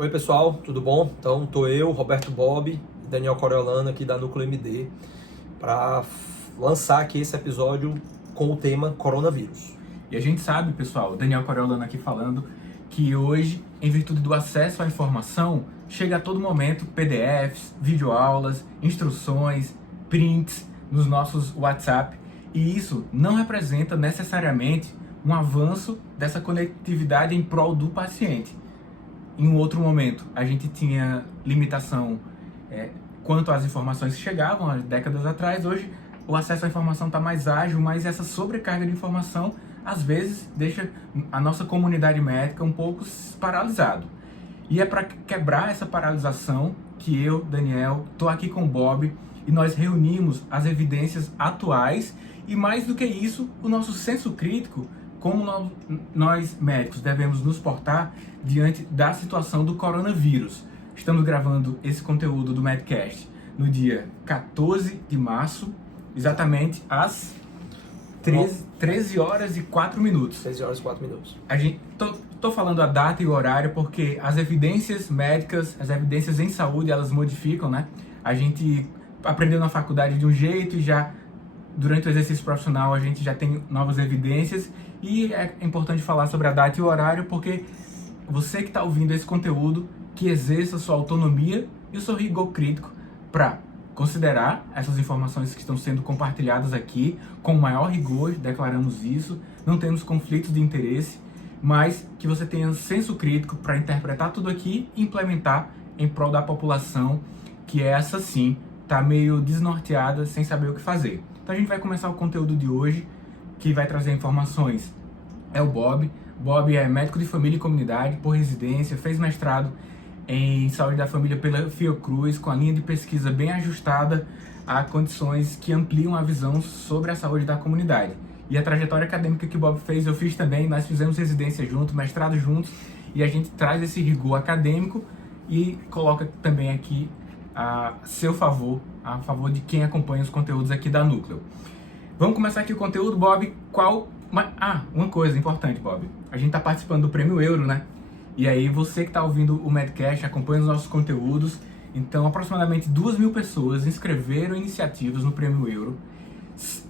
Oi pessoal, tudo bom? Então tô eu, Roberto Bob e Daniel Coriolano aqui da Núcleo MD para lançar aqui esse episódio com o tema coronavírus. E a gente sabe, pessoal, Daniel Coriolano aqui falando, que hoje, em virtude do acesso à informação, chega a todo momento PDFs, videoaulas, instruções, prints nos nossos WhatsApp. E isso não representa necessariamente um avanço dessa conectividade em prol do paciente. Em um outro momento, a gente tinha limitação quanto às informações que chegavam há décadas atrás. Hoje, o acesso à informação está mais ágil, mas essa sobrecarga de informação, às vezes, deixa a nossa comunidade médica um pouco paralisado. E é para quebrar essa paralisação que eu, Daniel, estou aqui com o Bob e nós reunimos as evidências atuais e, mais do que isso, o nosso senso crítico, como nós médicos devemos nos portar diante da situação do coronavírus. Estamos gravando esse conteúdo do Medcast no dia 14 de março, exatamente às 13 horas e 4 minutos. 13 horas e 4 minutos. Tô falando a data e o horário porque as evidências médicas, as evidências em saúde, elas modificam, né? A gente aprendeu na faculdade de um jeito e já durante o exercício profissional a gente já tem novas evidências. E é importante falar sobre a data e o horário porque você que está ouvindo esse conteúdo, que exerça sua autonomia e o seu rigor crítico para considerar essas informações que estão sendo compartilhadas aqui com o maior rigor, declaramos isso, não temos conflitos de interesse, mas que você tenha senso crítico para interpretar tudo aqui e implementar em prol da população, que essa sim está meio desnorteada, sem saber o que fazer. Então a gente vai começar o conteúdo de hoje, que vai trazer informações é o Bob. Bob é médico de família e comunidade por residência, fez mestrado em saúde da família pela Fiocruz, com a linha de pesquisa bem ajustada a condições que ampliam a visão sobre a saúde da comunidade. E a trajetória acadêmica que o Bob fez, eu fiz também, nós fizemos residência juntos, mestrado juntos, e a gente traz esse rigor acadêmico e coloca também aqui a favor de quem acompanha os conteúdos aqui da Núcleo. Vamos começar aqui o conteúdo, Bob. Uma coisa importante, Bob. A gente está participando do Prêmio Euro, né? E aí você que está ouvindo o Medcast, acompanha os nossos conteúdos. Então, aproximadamente 2.000 pessoas inscreveram iniciativas no Prêmio Euro.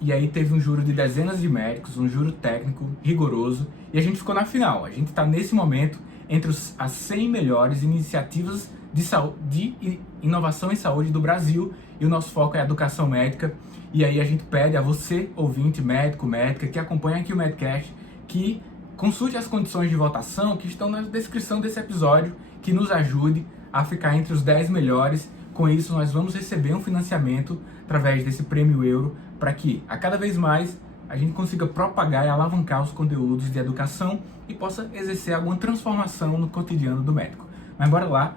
E aí teve um júri de dezenas de médicos, um júri técnico rigoroso. E a gente ficou na final. A gente está nesse momento entre as 100 melhores iniciativas de inovação em saúde do Brasil. E o nosso foco é a educação médica. E aí a gente pede a você, ouvinte, médico, médica, que acompanha aqui o Medcast, que consulte as condições de votação que estão na descrição desse episódio, que nos ajude a ficar entre os 10 melhores. Com isso, nós vamos receber um financiamento através desse Prêmio Euro para que, a cada vez mais, a gente consiga propagar e alavancar os conteúdos de educação e possa exercer alguma transformação no cotidiano do médico. Mas bora lá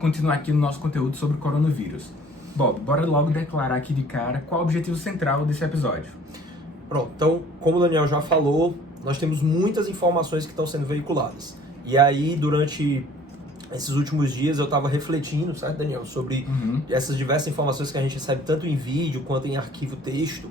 continuar aqui no nosso conteúdo sobre o coronavírus. Bob, bora logo declarar aqui de cara qual o objetivo central desse episódio. Pronto, então, como o Daniel já falou, nós temos muitas informações que estão sendo veiculadas. E aí, durante esses últimos dias, eu estava refletindo, certo, Daniel, sobre essas diversas informações que a gente recebe tanto em vídeo quanto em arquivo texto.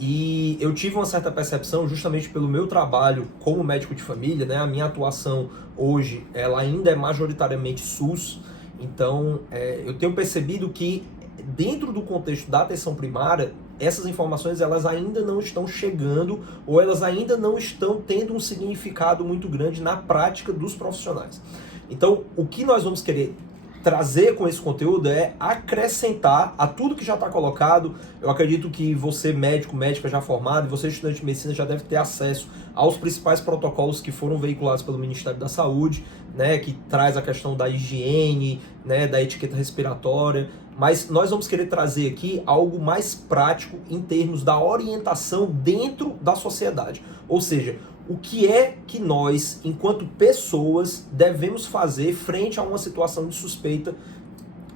E eu tive uma certa percepção, justamente pelo meu trabalho como médico de família, né? A minha atuação hoje, ela ainda é majoritariamente SUS. Então, eu tenho percebido que dentro do contexto da atenção primária, essas informações elas ainda não estão chegando ou elas ainda não estão tendo um significado muito grande na prática dos profissionais. Então, o que nós vamos querer trazer com esse conteúdo é acrescentar a tudo que já está colocado. Eu acredito que você, médico, médica já formado, e você, estudante de medicina, já deve ter acesso aos principais protocolos que foram veiculados pelo Ministério da Saúde, né, que traz a questão da higiene, né, da etiqueta respiratória. Mas nós vamos querer trazer aqui algo mais prático em termos da orientação dentro da sociedade. Ou seja, o que é que nós, enquanto pessoas, devemos fazer frente a uma situação de suspeita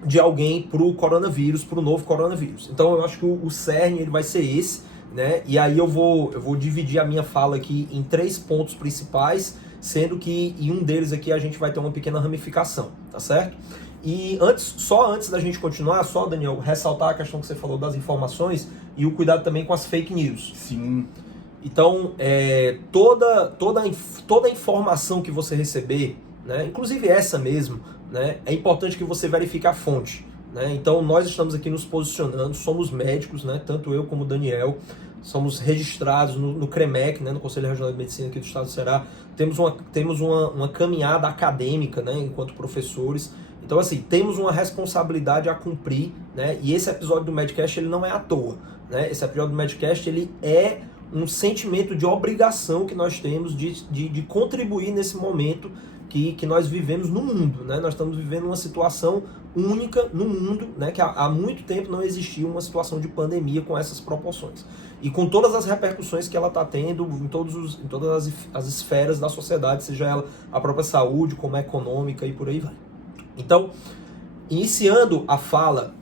de alguém para o coronavírus, para o novo coronavírus. Então eu acho que o cerne ele vai ser esse, né? E aí eu vou dividir a minha fala aqui em 3 pontos principais, sendo que em um deles aqui a gente vai ter uma pequena ramificação, tá certo? E só antes da gente continuar, só, Daniel, ressaltar a questão que você falou das informações e o cuidado também com as fake news. Sim. Então, toda a informação que você receber né, inclusive essa mesmo, né, é importante que você verifique a fonte. Né? Então nós estamos aqui nos posicionando, somos médicos, né, tanto eu como o Daniel, somos registrados no CREMEC, né, no Conselho Regional de Medicina aqui do Estado do Ceará, temos uma caminhada acadêmica, né, enquanto professores. Então, assim, temos uma responsabilidade a cumprir, né, e esse episódio do Medcast, ele não é à toa. Né? Esse episódio do Medcast, ele é um sentimento de obrigação que nós temos de contribuir nesse momento que nós vivemos no mundo. Né? Nós estamos vivendo uma situação única no mundo, né? Que há muito tempo não existia uma situação de pandemia com essas proporções. E com todas as repercussões que ela está tendo em todas as esferas da sociedade, seja ela a própria saúde, como a econômica e por aí vai. Então, iniciando a fala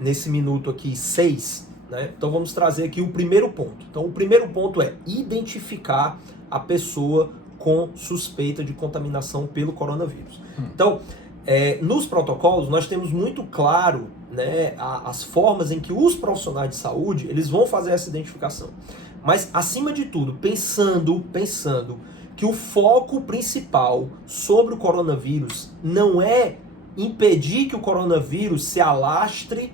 nesse minuto aqui 6, né? Então vamos trazer aqui o primeiro ponto. Então o primeiro ponto é identificar a pessoa com suspeita de contaminação pelo coronavírus. Então, nos protocolos, nós temos muito claro, né, as formas em que os profissionais de saúde eles vão fazer essa identificação. Mas, acima de tudo, pensando que o foco principal sobre o coronavírus não é impedir que o coronavírus se alastre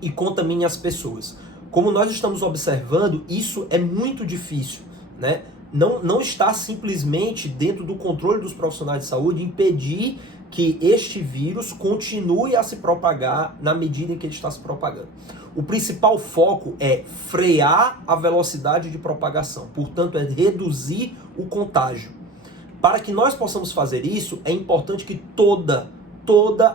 e contamine as pessoas. Como nós estamos observando, isso é muito difícil, né? Não está simplesmente dentro do controle dos profissionais de saúde impedir que este vírus continue a se propagar na medida em que ele está se propagando. O principal foco é frear a velocidade de propagação, portanto, é reduzir o contágio. Para que nós possamos fazer isso, é importante que toda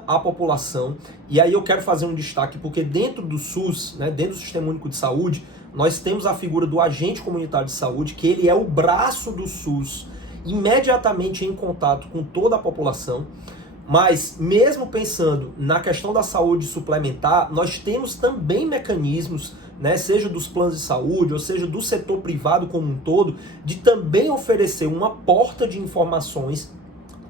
a população, e aí eu quero fazer um destaque, porque dentro do SUS, né, dentro do Sistema Único de Saúde, nós temos a figura do agente comunitário de saúde, que ele é o braço do SUS, imediatamente em contato com toda a população. Mas, mesmo pensando na questão da saúde suplementar, nós temos também mecanismos, né, seja dos planos de saúde, ou seja do setor privado como um todo, de também oferecer uma porta de informações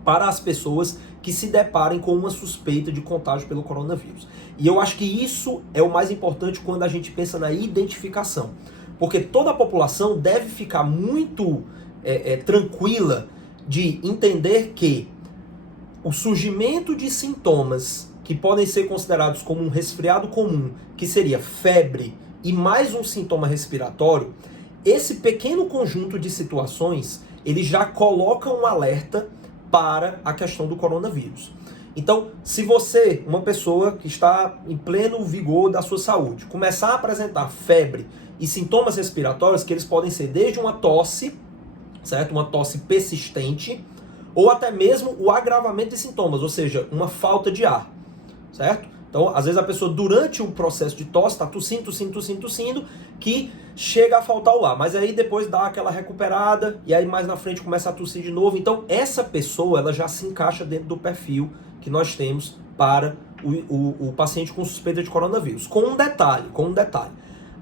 para as pessoas que se deparem com uma suspeita de contágio pelo coronavírus. E eu acho que isso é o mais importante quando a gente pensa na identificação. Porque toda a população deve ficar muito tranquila de entender que o surgimento de sintomas que podem ser considerados como um resfriado comum, que seria febre e mais um sintoma respiratório, esse pequeno conjunto de situações, ele já coloca um alerta para a questão do coronavírus. Então, se você, uma pessoa que está em pleno vigor da sua saúde, começar a apresentar febre e sintomas respiratórios, que eles podem ser desde uma tosse, certo? Uma tosse persistente, ou até mesmo o agravamento de sintomas, ou seja, uma falta de ar, certo? Então, às vezes a pessoa, durante o processo de tosse, está tossindo, que chega a faltar o ar, mas aí depois dá aquela recuperada, e aí mais na frente começa a tossir de novo. Então, essa pessoa, ela já se encaixa dentro do perfil que nós temos para o paciente com suspeita de coronavírus. Com um detalhe.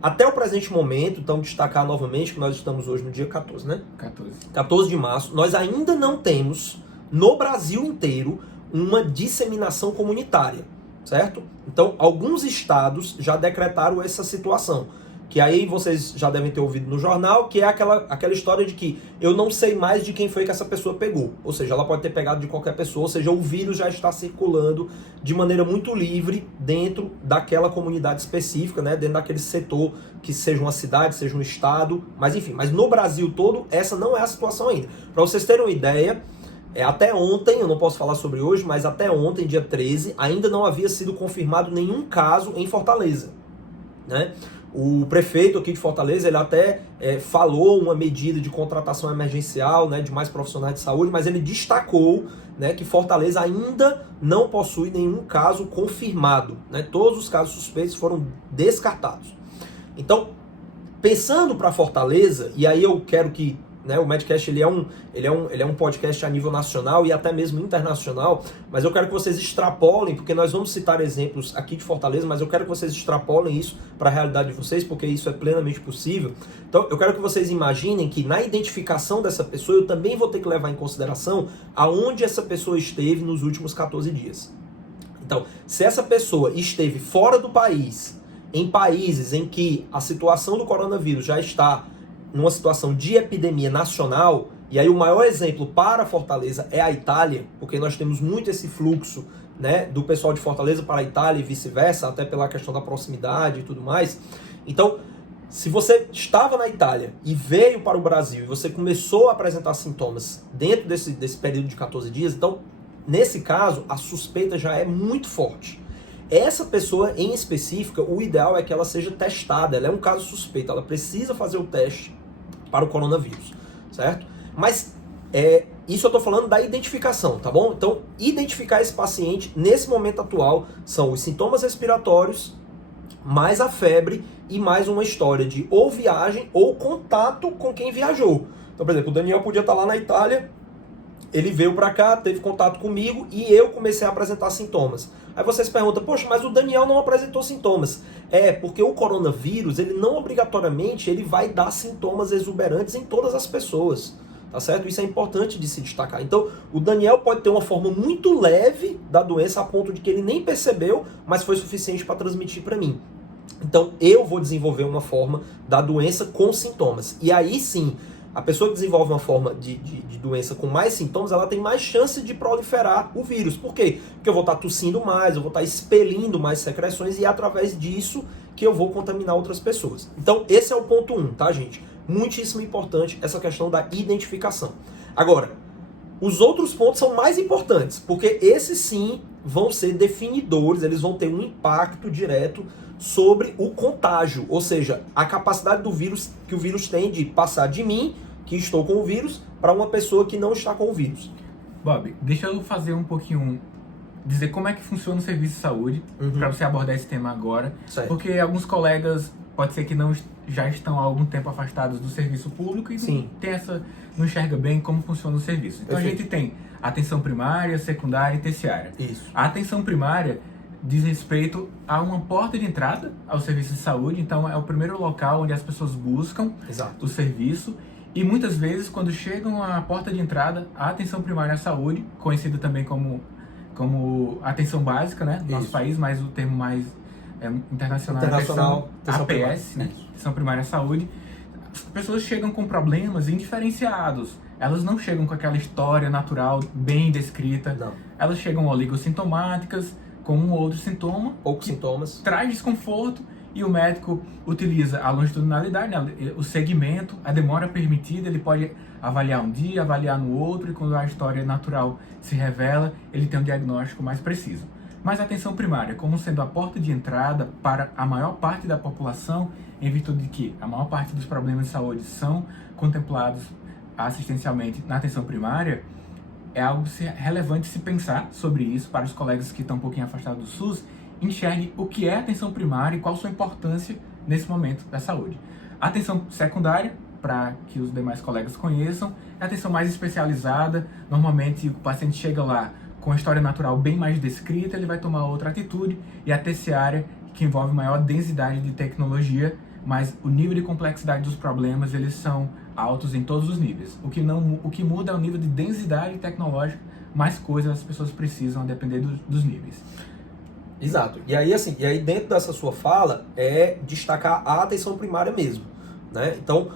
Até o presente momento, então destacar novamente que nós estamos hoje no dia 14, né? 14 de março, nós ainda não temos, no Brasil inteiro, uma disseminação comunitária, certo? Então, alguns estados já decretaram essa situação, que aí vocês já devem ter ouvido no jornal, que é aquela história de que eu não sei mais de quem foi que essa pessoa pegou. Ou seja, ela pode ter pegado de qualquer pessoa, ou seja, o vírus já está circulando de maneira muito livre dentro daquela comunidade específica, né? Dentro daquele setor, que seja uma cidade, seja um estado, mas enfim. Mas no Brasil todo, essa não é a situação ainda. Para vocês terem uma ideia, até ontem, eu não posso falar sobre hoje, mas até ontem, dia 13, ainda não havia sido confirmado nenhum caso em Fortaleza, né? O prefeito aqui de Fortaleza, ele até falou uma medida de contratação emergencial, né, de mais profissionais de saúde, mas ele destacou, né, que Fortaleza ainda não possui nenhum caso confirmado, né? Todos os casos suspeitos foram descartados. Então, pensando para Fortaleza, e aí eu quero que, né, o Medcast ele é um podcast a nível nacional e até mesmo internacional, mas eu quero que vocês extrapolem, porque nós vamos citar exemplos aqui de Fortaleza, mas eu quero que vocês extrapolem isso para a realidade de vocês, porque isso é plenamente possível. Então, eu quero que vocês imaginem que na identificação dessa pessoa, eu também vou ter que levar em consideração aonde essa pessoa esteve nos últimos 14 dias. Então, se essa pessoa esteve fora do país, em países em que a situação do coronavírus já está numa situação de epidemia nacional, E aí o maior exemplo para Fortaleza é a Itália, porque nós temos muito esse fluxo, né, do pessoal de Fortaleza para a Itália e vice-versa, até pela questão da proximidade e tudo mais. Então, se você estava na Itália e veio para o Brasil e você começou a apresentar sintomas dentro desse período de 14 dias, então, nesse caso, a suspeita já é muito forte. Essa pessoa em específica, o ideal é que ela seja testada, ela é um caso suspeito, ela precisa fazer o teste para o coronavírus, certo? Mas isso eu estou falando da identificação, tá bom? Então, identificar esse paciente nesse momento atual são os sintomas respiratórios, mais a febre e mais uma história de ou viagem ou contato com quem viajou. Então, por exemplo, o Daniel podia estar lá na Itália, ele veio para cá, teve contato comigo e eu comecei a apresentar sintomas. Aí vocês perguntam, poxa, mas o Daniel não apresentou sintomas. Porque o coronavírus, ele não obrigatoriamente ele vai dar sintomas exuberantes em todas as pessoas. Tá certo? Isso é importante de se destacar. Então, o Daniel pode ter uma forma muito leve da doença a ponto de que ele nem percebeu, mas foi suficiente para transmitir para mim. Então, eu vou desenvolver uma forma da doença com sintomas. E aí sim, a pessoa que desenvolve uma forma de doença com mais sintomas, ela tem mais chance de proliferar o vírus. Por quê? Porque eu vou estar tossindo mais, eu vou estar expelindo mais secreções e é através disso que eu vou contaminar outras pessoas. Então, esse é o ponto 1, tá, gente? Muitíssimo importante essa questão da identificação. Agora, os outros pontos são mais importantes, porque esses sim vão ser definidores, eles vão ter um impacto direto sobre o contágio, ou seja, a capacidade do vírus, que o vírus tem de passar de mim, que estou com o vírus, para uma pessoa que não está com o vírus. Bob, deixa eu fazer um pouquinho, dizer como é que funciona o serviço de saúde, para você abordar esse tema agora, certo. Porque alguns colegas pode ser que já estão há algum tempo afastados do serviço público e não enxerga bem como funciona o serviço. Então Perfeito. A gente tem atenção primária, secundária e terciária. Isso. A atenção primária diz respeito a uma porta de entrada ao serviço de saúde, então é o primeiro local onde as pessoas buscam Exato. o serviço e muitas vezes quando chegam à porta de entrada, a atenção primária à saúde, conhecida também como atenção básica, né, no nosso país, mas o termo mais internacional APS, né? Atenção primária à saúde. As pessoas chegam com problemas indiferenciados. Elas não chegam com aquela história natural bem descrita. Não. Elas chegam oligossintomáticas, com um ou outro sintoma. Poucos sintomas. Traz desconforto e o médico utiliza a longitudinalidade, né? O segmento, a demora permitida. Ele pode avaliar um dia, avaliar no outro e quando a história natural se revela, ele tem um diagnóstico mais preciso. Mas a atenção primária, como sendo a porta de entrada para a maior parte da população, em virtude de que a maior parte dos problemas de saúde são contemplados assistencialmente na atenção primária, é algo relevante se pensar sobre isso para os colegas que estão um pouquinho afastados do SUS, enxergue o que é a atenção primária e qual sua importância nesse momento da saúde. A atenção secundária, para que os demais colegas conheçam, é a atenção mais especializada. Normalmente o paciente chega lá com a história natural bem mais descrita, ele vai tomar outra atitude, e a terciária, que envolve maior densidade de tecnologia, mas o nível de complexidade dos problemas, eles são altos em todos os níveis. O que muda é o nível de densidade tecnológica, mais coisas as pessoas precisam a depender dos níveis. Exato. E aí dentro dessa sua fala é destacar a atenção primária mesmo, né? Então,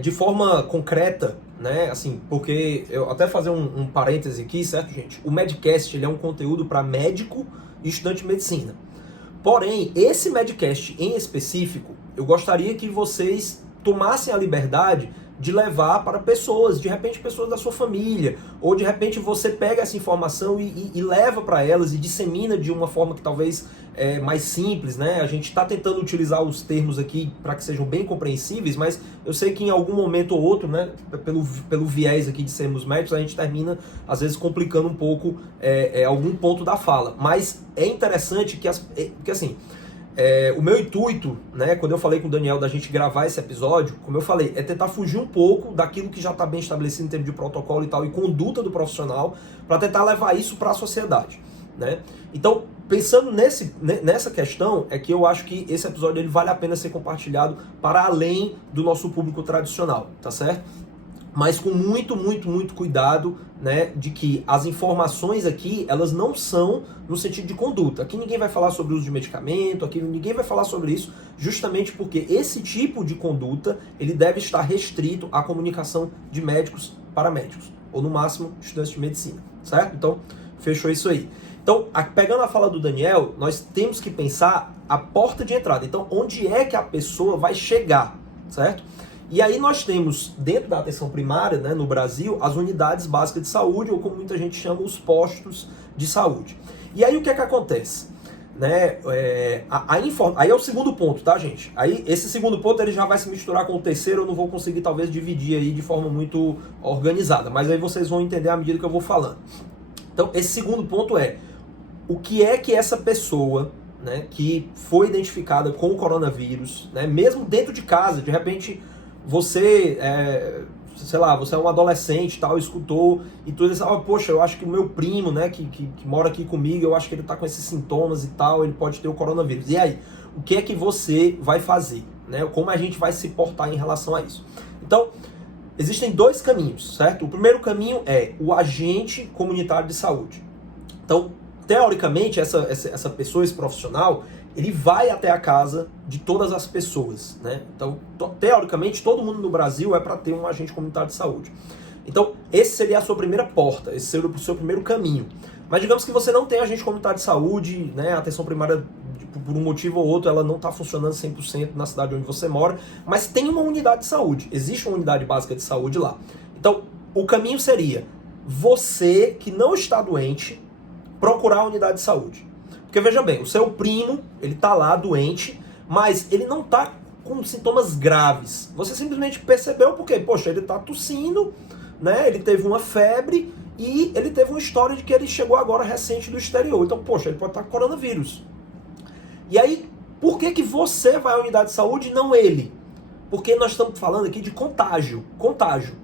de forma concreta, né, assim, porque eu até fazer um parêntese aqui, certo, gente? O Medcast, ele é um conteúdo para médico e estudante de medicina. Porém, esse Medcast em específico, eu gostaria que vocês tomassem a liberdade de levar para pessoas, de repente pessoas da sua família, ou de repente você pega essa informação e leva para elas e dissemina de uma forma que talvez é mais simples, né? A gente está tentando utilizar os termos aqui para que sejam bem compreensíveis, mas eu sei que em algum momento ou outro, né, pelo viés aqui de sermos médicos, a gente termina às vezes complicando um pouco algum ponto da fala. Mas é interessante que assim, o meu intuito, né, quando eu falei com o Daniel da gente gravar esse episódio, como eu falei, é tentar fugir um pouco daquilo que já está bem estabelecido em termos de protocolo e tal, e conduta do profissional, para tentar levar isso para a sociedade, né? Então, pensando nessa questão, é que eu acho que esse episódio ele vale a pena ser compartilhado para além do nosso público tradicional, tá certo? Mas com muito, muito, muito cuidado, né, de que as informações aqui, elas não são no sentido de conduta. Aqui ninguém vai falar sobre o uso de medicamento, aqui ninguém vai falar sobre isso, justamente porque esse tipo de conduta, ele deve estar restrito à comunicação de médicos paramédicos, ou no máximo estudantes de medicina, certo? Então, fechou isso aí. Então, pegando a fala do Daniel, nós temos que pensar a porta de entrada. Então, onde é que a pessoa vai chegar, certo? E aí nós temos, dentro da atenção primária, né, no Brasil, as unidades básicas de saúde, ou como muita gente chama, os postos de saúde. E aí o que é que acontece? Né, aí é o segundo ponto, tá, gente? Aí esse segundo ponto ele já vai se misturar com o terceiro, eu não vou conseguir talvez dividir aí de forma muito organizada, mas aí vocês vão entender à medida que eu vou falando. Então, esse segundo ponto é, o que é que essa pessoa, né, que foi identificada com o coronavírus, né, mesmo dentro de casa, de repente você, sei lá, você é um adolescente e tal, escutou e tudo isso, poxa, eu acho que o meu primo, né, que mora aqui comigo, eu acho que ele tá com esses sintomas e tal, ele pode ter o coronavírus. E aí, o que é que você vai fazer, né? Como a gente vai se portar em relação a isso? Então, existem dois caminhos, certo? O primeiro caminho é o agente comunitário de saúde. Então, teoricamente, essa pessoa, esse profissional, ele vai até a casa de todas as pessoas, né? Então, teoricamente, todo mundo no Brasil é para ter um agente comunitário de saúde. Então, esse seria a sua primeira porta, esse seria o seu primeiro caminho. Mas digamos que você não tem agente comunitário de saúde, né? A atenção primária, por um motivo ou outro, ela não está funcionando 100% na cidade onde você mora, mas tem uma unidade de saúde, existe uma unidade básica de saúde lá. Então, o caminho seria você que não está doente, procurar a unidade de saúde. Porque veja bem, o seu primo, ele tá lá doente, mas ele não tá com sintomas graves. Você simplesmente percebeu porque, poxa, ele tá tossindo, né? Ele teve uma febre e ele teve uma história de que ele chegou agora recente do exterior. Então, poxa, ele pode estar com coronavírus. E aí, por que você vai à unidade de saúde e não ele? Porque nós estamos falando aqui de contágio. Contágio.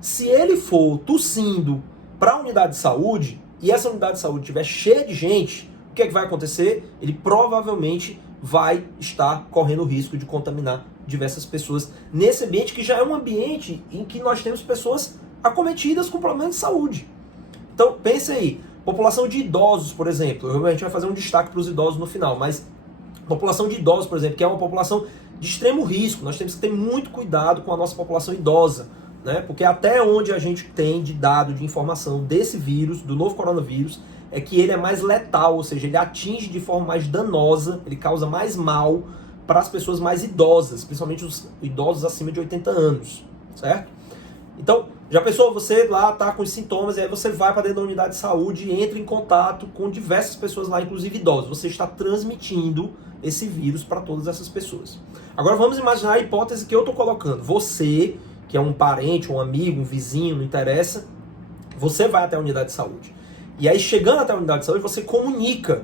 Se ele for tossindo para a unidade de saúde e essa unidade de saúde estiver cheia de gente, o que é que vai acontecer? Ele provavelmente vai estar correndo o risco de contaminar diversas pessoas nesse ambiente que já é um ambiente em que nós temos pessoas acometidas com problemas de saúde. Então, pense aí, população de idosos, por exemplo, a gente vai fazer um destaque para os idosos no final, mas população de idosos, por exemplo, que é uma população de extremo risco, nós temos que ter muito cuidado com a nossa população idosa, né? Porque até onde a gente tem de dado, de informação desse vírus, do novo coronavírus, é que ele é mais letal, ou seja, ele atinge de forma mais danosa, ele causa mais mal para as pessoas mais idosas, principalmente os idosos acima de 80 anos, certo? Então, já pensou, você lá tá com os sintomas, e aí você vai para dentro da unidade de saúde e entra em contato com diversas pessoas lá, inclusive idosos. Você está transmitindo esse vírus para todas essas pessoas. Agora vamos imaginar a hipótese que eu estou colocando. Você, que é um parente, um amigo, um vizinho, não interessa, você vai até a unidade de saúde. E aí, chegando até a unidade de saúde, você comunica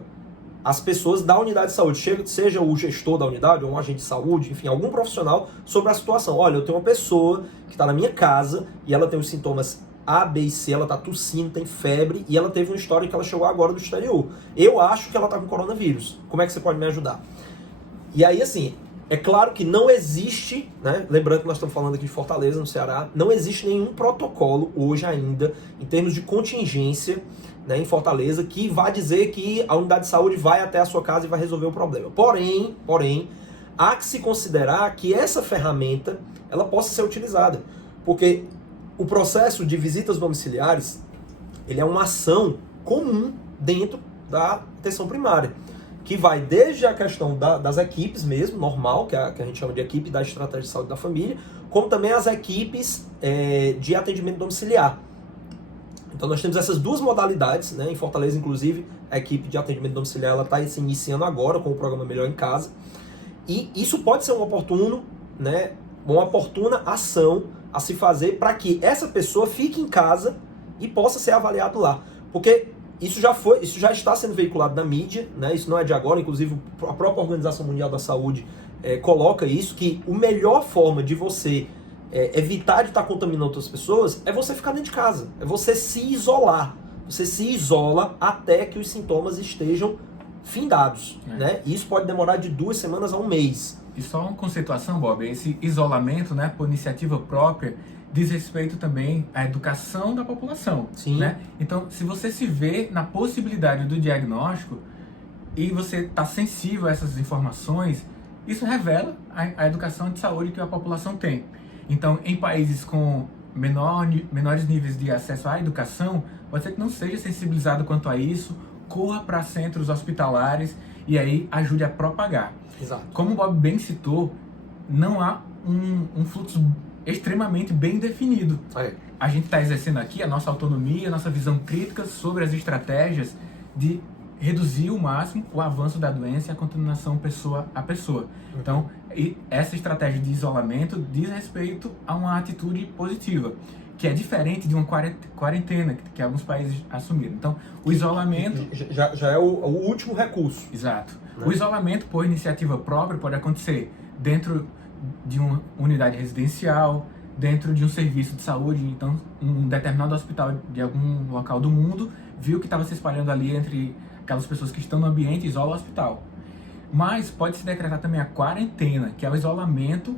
as pessoas da unidade de saúde, seja o gestor da unidade, ou um agente de saúde, enfim, algum profissional, sobre a situação. Olha, eu tenho uma pessoa que está na minha casa e ela tem os sintomas A, B e C, ela está tossindo, tem febre e ela teve uma história que ela chegou agora do exterior. Eu acho que ela está com coronavírus. Como é que você pode me ajudar? E aí, assim, é claro que não existe, né? Lembrando que nós estamos falando aqui de Fortaleza, no Ceará, não existe nenhum protocolo hoje ainda, em termos de contingência, né, em Fortaleza, que vai dizer que a unidade de saúde vai até a sua casa e vai resolver o problema. Porém, há que se considerar que essa ferramenta ela possa ser utilizada, porque o processo de visitas domiciliares ele é uma ação comum dentro da atenção primária, que vai desde a questão das equipes mesmo, normal, que a gente chama de equipe da estratégia de saúde da família, como também as equipes de atendimento domiciliar. Então nós temos essas duas modalidades, né? Em Fortaleza, inclusive, a equipe de atendimento domiciliar está se iniciando agora com o programa Melhor em Casa. E isso pode ser um oportuno, né? Uma oportuna ação a se fazer para que essa pessoa fique em casa e possa ser avaliado lá. Porque isso já está sendo veiculado na mídia, né? Isso não é de agora, inclusive a própria Organização Mundial da Saúde coloca isso, que a melhor forma de você evitar de estar contaminando outras pessoas é você ficar dentro de casa, é você se isolar. Você se isola até que os sintomas estejam findados, né? E isso pode demorar de 2 semanas a 1 mês. E só uma conceituação, Bob, esse isolamento, né, por iniciativa própria, diz respeito também à educação da população. Sim. Né? Então, se você se vê na possibilidade do diagnóstico e você está sensível a essas informações, isso revela a educação de saúde que a população tem. Então, em países com menores níveis de acesso à educação, pode ser que não seja sensibilizado quanto a isso, corra para centros hospitalares e aí ajude a propagar. Exato. Como o Bob bem citou, não há um fluxo extremamente bem definido. A gente está exercendo aqui a nossa autonomia, a nossa visão crítica sobre as estratégias de reduzir ao máximo o avanço da doença e a contaminação pessoa a pessoa. Então, essa estratégia de isolamento diz respeito a uma atitude positiva, que é diferente de uma quarentena que alguns países assumiram. Então, o isolamento... Já é o último recurso. Exato. Né? O isolamento por iniciativa própria pode acontecer dentro de uma unidade residencial, dentro de um serviço de saúde. Então, um determinado hospital de algum local do mundo viu que estava se espalhando ali entre aquelas pessoas que estão no ambiente, isola o hospital. Mas pode-se decretar também a quarentena, que é o isolamento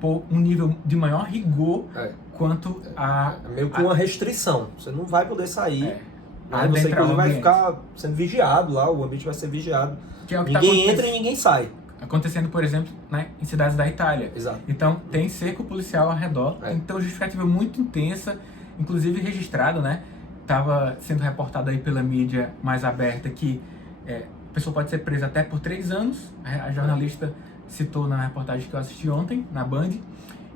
por um nível de maior rigor quanto a... É meio que uma restrição. Você não vai poder sair. Né? Você, Adentrar inclusive, o vai ambiente. ficar sendo vigiado lá, o ambiente vai ser vigiado. Que é o que ninguém entra e ninguém sai. Acontecendo, por exemplo, né, em cidades da Itália. Exato. Então, tem cerco policial ao redor. Então, justificativa muito intensa, inclusive registrada, né? Estava sendo reportado aí pela mídia mais aberta que a pessoa pode ser presa até por 3 anos. A jornalista citou na reportagem que eu assisti ontem, na Band.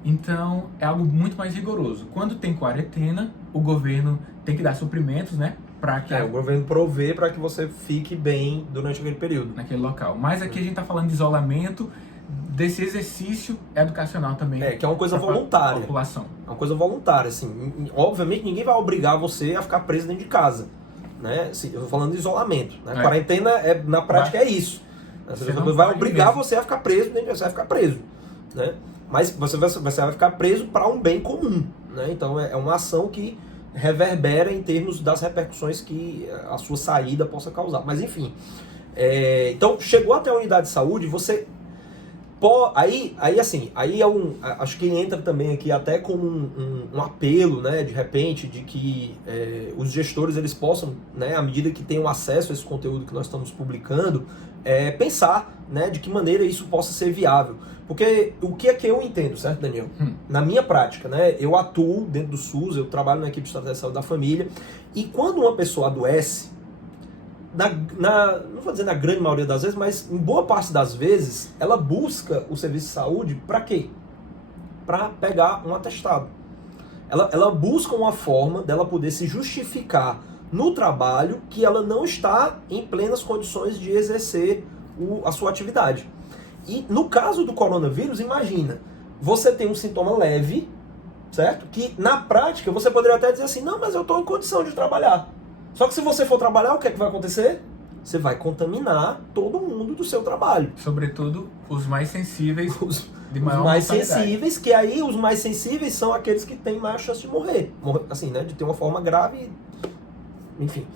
Então, é algo muito mais rigoroso. Quando tem quarentena, o governo tem que dar suprimentos, né? Para que o governo provê para que você fique bem durante aquele período. Naquele local. Mas aqui a gente está falando de isolamento, desse exercício educacional também. Que é uma coisa voluntária. População. É uma coisa voluntária, assim. Obviamente, ninguém vai obrigar você a ficar preso dentro de casa. Né? Eu tô falando de isolamento. Né? Quarentena, na prática, é isso. Você vai obrigar você a ficar preso dentro de casa. Você vai ficar preso. Né? Mas você vai ficar preso para um bem comum. Né? Então, é uma ação que reverbera em termos das repercussões que a sua saída possa causar. Mas, enfim. Então, chegou até a unidade de saúde, você... Aí acho que entra também aqui até como um apelo, né, de repente, de que os gestores eles possam, né, à medida que tenham acesso a esse conteúdo que nós estamos publicando, pensar, né, de que maneira isso possa ser viável. Porque o que é que eu entendo, certo, Daniel? Na minha prática, né, eu atuo dentro do SUS, eu trabalho na equipe de estratégia de saúde da família, e quando uma pessoa adoece, não vou dizer na grande maioria das vezes, mas em boa parte das vezes, ela busca o serviço de saúde para quê? Para pegar um atestado. Ela busca uma forma dela poder se justificar no trabalho que ela não está em plenas condições de exercer a sua atividade. E no caso do coronavírus, imagina, você tem um sintoma leve, certo? Que na prática você poderia até dizer assim, não, mas eu estou em condição de trabalhar. Só que se você for trabalhar, o que é que vai acontecer? Você vai contaminar todo mundo do seu trabalho. Sobretudo os mais sensíveis, de maior os mais mortalidade. sensíveis, que aí os mais sensíveis são aqueles que têm maior chance de morrer. Assim, né? De ter uma forma grave, enfim.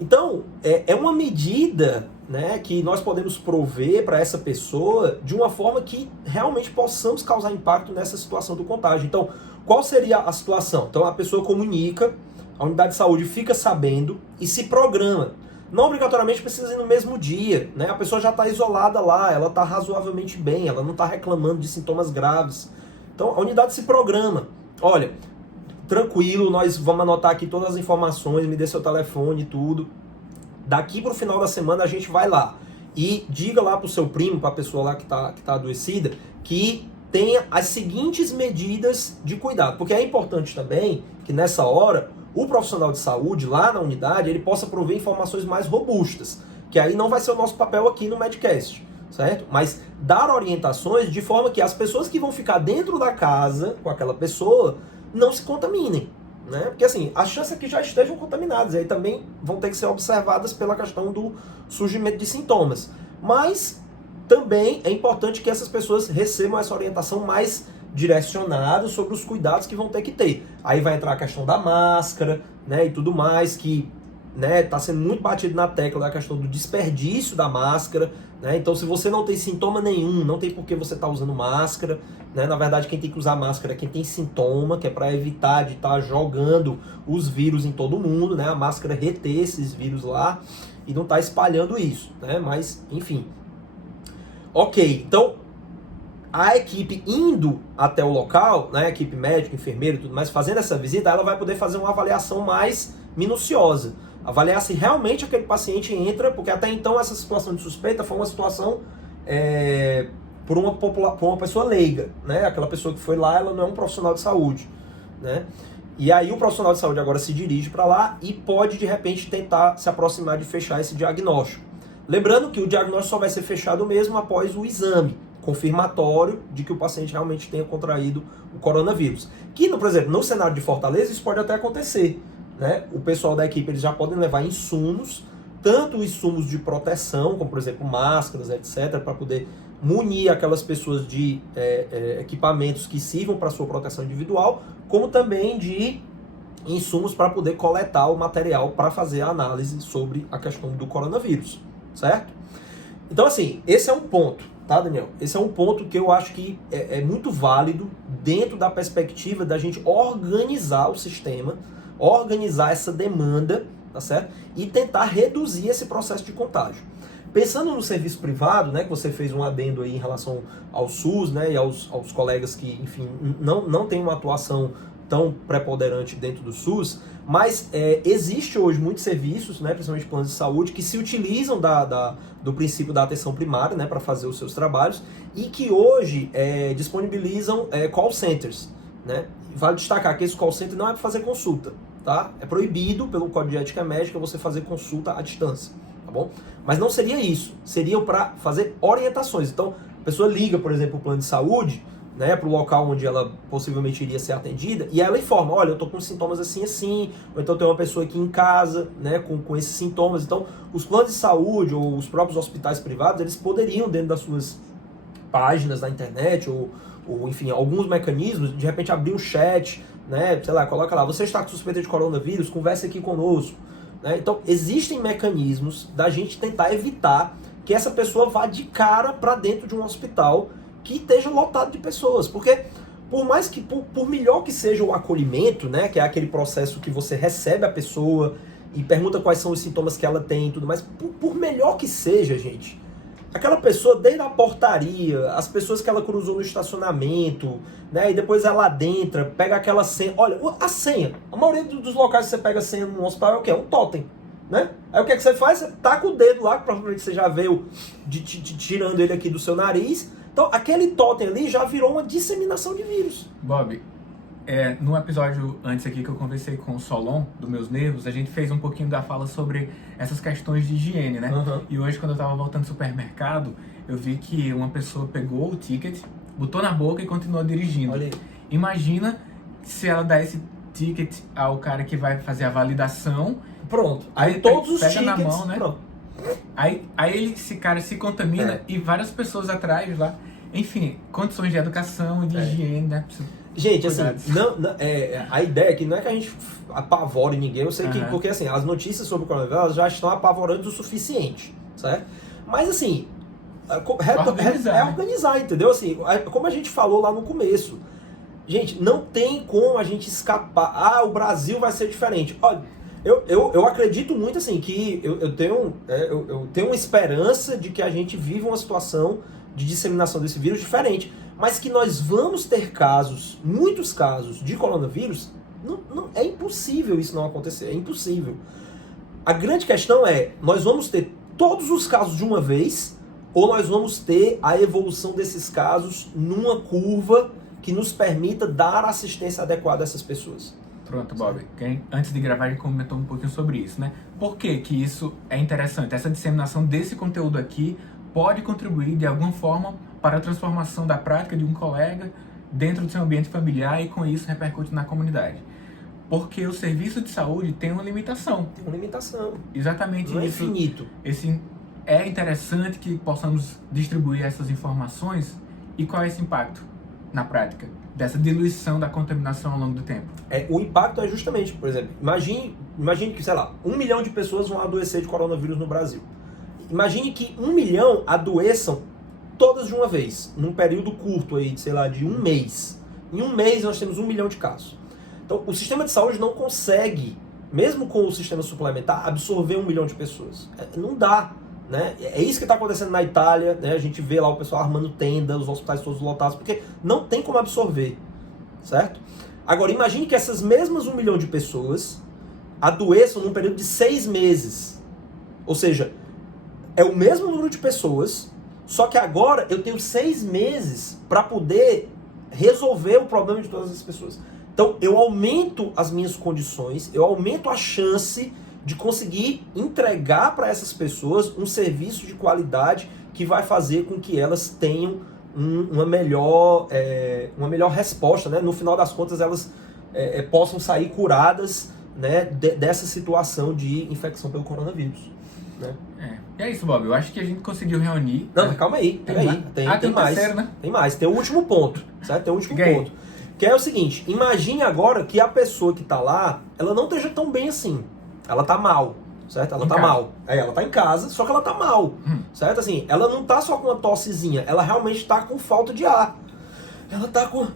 Então, é uma medida, né, que nós podemos prover para essa pessoa de uma forma que realmente possamos causar impacto nessa situação do contágio. Então, qual seria a situação? Então, a pessoa comunica, a unidade de saúde fica sabendo e se programa. Não obrigatoriamente precisa ir no mesmo dia, né? A pessoa já está isolada lá, ela está razoavelmente bem, ela não está reclamando de sintomas graves. Então, a unidade se programa. Olha, tranquilo, nós vamos anotar aqui todas as informações, me dê seu telefone e tudo. Daqui para o final da semana a gente vai lá. E diga lá para o seu primo, para a pessoa lá que tá adoecida, que tenha as seguintes medidas de cuidado. Porque é importante também que nessa hora o profissional de saúde lá na unidade ele possa prover informações mais robustas. Que aí não vai ser o nosso papel aqui no Medcast, certo? Mas dar orientações de forma que as pessoas que vão ficar dentro da casa com aquela pessoa não se contaminem, né? Porque assim, a chance é que já estejam contaminadas, e aí também vão ter que ser observadas pela questão do surgimento de sintomas. Mas também é importante que essas pessoas recebam essa orientação mais direcionada sobre os cuidados que vão ter que ter. Aí vai entrar a questão da máscara, né, e tudo mais, que, né, tá sendo muito batido na tecla da questão do desperdício da máscara, né? Então, se você não tem sintoma nenhum, não tem por que você estar usando máscara, né? Na verdade, quem tem que usar máscara é quem tem sintoma, que é para evitar de estar jogando os vírus em todo mundo, né? A máscara reter esses vírus lá e não tá espalhando isso, né? Mas, enfim. Ok, então, a equipe indo até o local, né, a equipe médica, enfermeiro e tudo mais, fazendo essa visita, ela vai poder fazer uma avaliação mais minuciosa. Avaliar se realmente aquele paciente entra, porque até então essa situação de suspeita foi uma situação por uma pessoa leiga, né? Aquela pessoa que foi lá, ela não é um profissional de saúde, né? E aí o profissional de saúde agora se dirige para lá e pode, de repente, tentar se aproximar de fechar esse diagnóstico. Lembrando que o diagnóstico só vai ser fechado mesmo após o exame confirmatório de que o paciente realmente tenha contraído o coronavírus. Que, por exemplo, no cenário de Fortaleza, isso pode até acontecer, né? O pessoal da equipe, eles já podem levar insumos, tanto insumos de proteção, como por exemplo máscaras, etc., para poder munir aquelas pessoas de equipamentos que sirvam para sua proteção individual, como também de insumos para poder coletar o material para fazer a análise sobre a questão do coronavírus, certo? Então, assim, esse é um ponto, tá, Daniel? Esse é um ponto que eu acho que é muito válido dentro da perspectiva da gente organizar o sistema, organizar essa demanda, tá certo? E tentar reduzir esse processo de contágio. Pensando no serviço privado, né, que você fez um adendo aí em relação ao SUS, né, e aos colegas que, enfim, não tem uma atuação tão preponderante dentro do SUS, mas existe hoje muitos serviços, né, principalmente planos de saúde, que se utilizam do princípio da atenção primária, né, para fazer os seus trabalhos, e que hoje disponibilizam call centers, né? Vale destacar que esse call center não é para fazer consulta, tá? É proibido pelo Código de Ética Médica você fazer consulta à distância, tá bom? Mas não seria isso, seria para fazer orientações. Então, a pessoa liga, por exemplo, o plano de saúde, né, para o local onde ela possivelmente iria ser atendida, e ela informa, olha, eu estou com sintomas assim, assim, ou então tem uma pessoa aqui em casa, né, com esses sintomas. Então, os planos de saúde ou os próprios hospitais privados, eles poderiam, dentro das suas páginas na internet, ou enfim, alguns mecanismos, de repente abrir um chat, né, sei lá, coloca lá, você está com suspeita de coronavírus, converse aqui conosco. Né? Então, existem mecanismos da gente tentar evitar que essa pessoa vá de cara para dentro de um hospital que esteja lotado de pessoas, porque por mais que, por melhor que seja o acolhimento, né, que é aquele processo que você recebe a pessoa e pergunta quais são os sintomas que ela tem e tudo mais, por melhor que seja, gente, aquela pessoa desde a portaria, as pessoas que ela cruzou no estacionamento, né, e depois ela adentra, pega aquela senha, olha, a senha, a maioria dos locais que você pega a senha no hospital é o quê? É um totem. Né? Aí o que é que você faz? Você taca o dedo lá, que provavelmente você já veio tirando ele aqui do seu nariz. Então, aquele totem ali já virou uma disseminação de vírus. Bob, no episódio antes aqui que eu conversei com o Solon, do Meus Nervos, a gente fez um pouquinho da fala sobre essas questões de higiene, né? Uhum. E hoje, quando eu tava voltando do supermercado, eu vi que uma pessoa pegou o ticket, botou na boca e continuou dirigindo. Olha aí. Imagina se ela dá esse ticket ao cara que vai fazer a validação. Pronto. Aí todos os pega tickets, na mão, né? Pronto. Aí esse cara se contamina e várias pessoas atrás lá. Enfim, condições de educação, de higiene, né? Gente, assim, a ideia aqui não é que a gente apavore ninguém, eu sei que, porque assim, as notícias sobre o coronavírus já estão apavorantes o suficiente, certo? Mas assim, é organizar, entendeu? Assim, como a gente falou lá no começo, gente, não tem como a gente escapar, o Brasil vai ser diferente. Olha, eu acredito muito assim, que eu tenho uma esperança de que a gente viva uma situação de disseminação desse vírus diferente, mas que nós vamos ter casos, muitos casos de coronavírus, é impossível isso não acontecer, é impossível. A grande questão é, nós vamos ter todos os casos de uma vez, ou nós vamos ter a evolução desses casos numa curva que nos permita dar assistência adequada a essas pessoas. Pronto, Bob. Antes de gravar, a gente comentou um pouquinho sobre isso, né? Por que que isso é interessante? Essa disseminação desse conteúdo aqui pode contribuir de alguma forma para a transformação da prática de um colega dentro do seu ambiente familiar e com isso repercute na comunidade. Porque o serviço de saúde tem uma limitação. Tem uma limitação. Exatamente não isso. É infinito. É interessante que possamos distribuir essas informações. E qual é esse impacto na prática dessa diluição da contaminação ao longo do tempo? O impacto é justamente, por exemplo, imagine que, sei lá, 1 milhão de pessoas vão adoecer de coronavírus no Brasil. Imagine que 1 milhão adoeçam todas de uma vez, num período curto aí, sei lá, de 1 mês. Em 1 mês nós temos 1 milhão de casos. Então, o sistema de saúde não consegue, mesmo com o sistema suplementar, absorver 1 milhão de pessoas. Não dá. né? É isso que está acontecendo na Itália, né? A gente vê lá o pessoal armando tenda, os hospitais todos lotados, porque não tem como absorver, certo? Agora, imagine que essas mesmas 1 milhão de pessoas adoeçam num período de 6 meses. Ou seja, é o mesmo número de pessoas, só que agora eu tenho 6 meses para poder resolver o problema de todas as pessoas. Então, eu aumento as minhas condições, eu aumento a chance de conseguir entregar para essas pessoas um serviço de qualidade que vai fazer com que elas tenham uma melhor resposta, né? No final das contas, elas possam sair curadas, né, dessa situação de infecção pelo coronavírus. Né? E é isso, Bob. Eu acho que a gente conseguiu reunir. Não, calma aí. Tem mais. Terceiro, né? Tem mais. Tem o último ponto. Certo? Tem o último ponto. Que é o seguinte: imagine agora que a pessoa que está lá, ela não esteja tão bem assim. Ela tá mal. Certo? Ela tá mal. Ela tá em casa, só que ela tá mal. Certo? Assim, ela não tá só com uma tossezinha, ela realmente tá com falta de ar. Ela tá com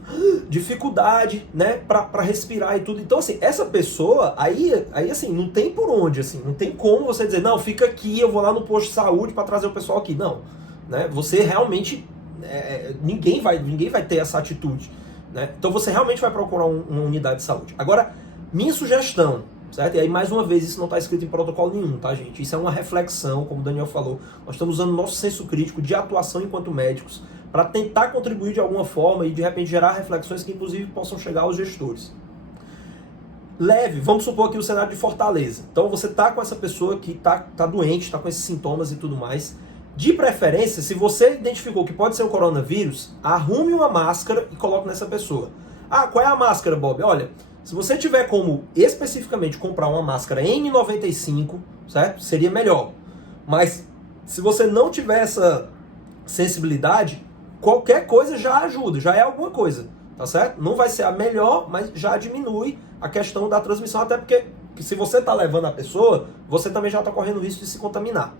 dificuldade, né, pra respirar e tudo. Então, assim, essa pessoa, aí assim, não tem por onde, assim, não tem como você dizer, não, fica aqui, eu vou lá no posto de saúde para trazer o pessoal aqui. Não, né, você realmente, ninguém vai ter essa atitude, né? Então, você realmente vai procurar uma unidade de saúde. Agora, minha sugestão, certo? E aí, mais uma vez, isso não está escrito em protocolo nenhum, tá, gente? Isso é uma reflexão, como o Daniel falou. Nós estamos usando o nosso senso crítico de atuação enquanto médicos para tentar contribuir de alguma forma e, de repente, gerar reflexões que, inclusive, possam chegar aos gestores. Leve, vamos supor aqui o cenário de Fortaleza. Então, você está com essa pessoa que tá doente, está com esses sintomas e tudo mais. De preferência, se você identificou que pode ser o coronavírus, arrume uma máscara e coloque nessa pessoa. Ah, qual é a máscara, Bob? Olha, se você tiver como especificamente comprar uma máscara N95, certo? Seria melhor. Mas se você não tiver essa sensibilidade, qualquer coisa já ajuda, já é alguma coisa, tá certo? Não vai ser a melhor, mas já diminui a questão da transmissão, até porque se você está levando a pessoa, você também já está correndo risco de se contaminar.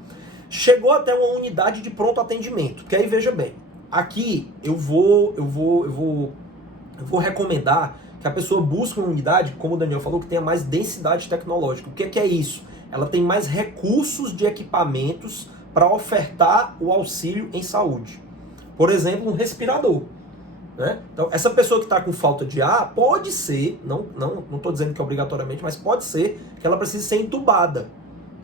Chegou até uma unidade de pronto atendimento, que aí veja bem, aqui eu vou recomendar que a pessoa busque uma unidade, como o Daniel falou, que tenha mais densidade tecnológica. O que é isso? Ela tem mais recursos de equipamentos para ofertar o auxílio em saúde. Por exemplo, um respirador. Né? Então, essa pessoa que está com falta de ar, pode ser, não estou dizendo que é obrigatoriamente, mas pode ser que ela precise ser entubada.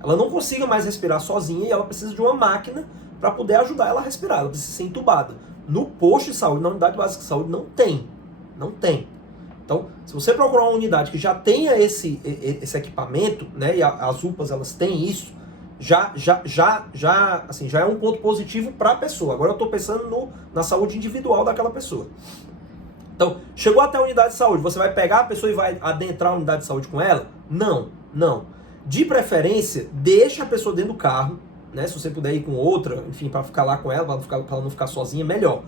Ela não consiga mais respirar sozinha e ela precisa de uma máquina para poder ajudar ela a respirar. Ela precisa ser entubada. No posto de saúde, na unidade básica de saúde, não tem. Não tem. Então, se você procurar uma unidade que já tenha esse equipamento, né, e as UPAs elas têm isso, já é um ponto positivo para a pessoa. Agora eu estou pensando na saúde individual daquela pessoa. Então, chegou até a unidade de saúde, você vai pegar a pessoa e vai adentrar a unidade de saúde com ela? Não. De preferência, deixa a pessoa dentro do carro, né, se você puder ir com outra, enfim, para ficar lá com ela, para ela não ficar sozinha, melhor.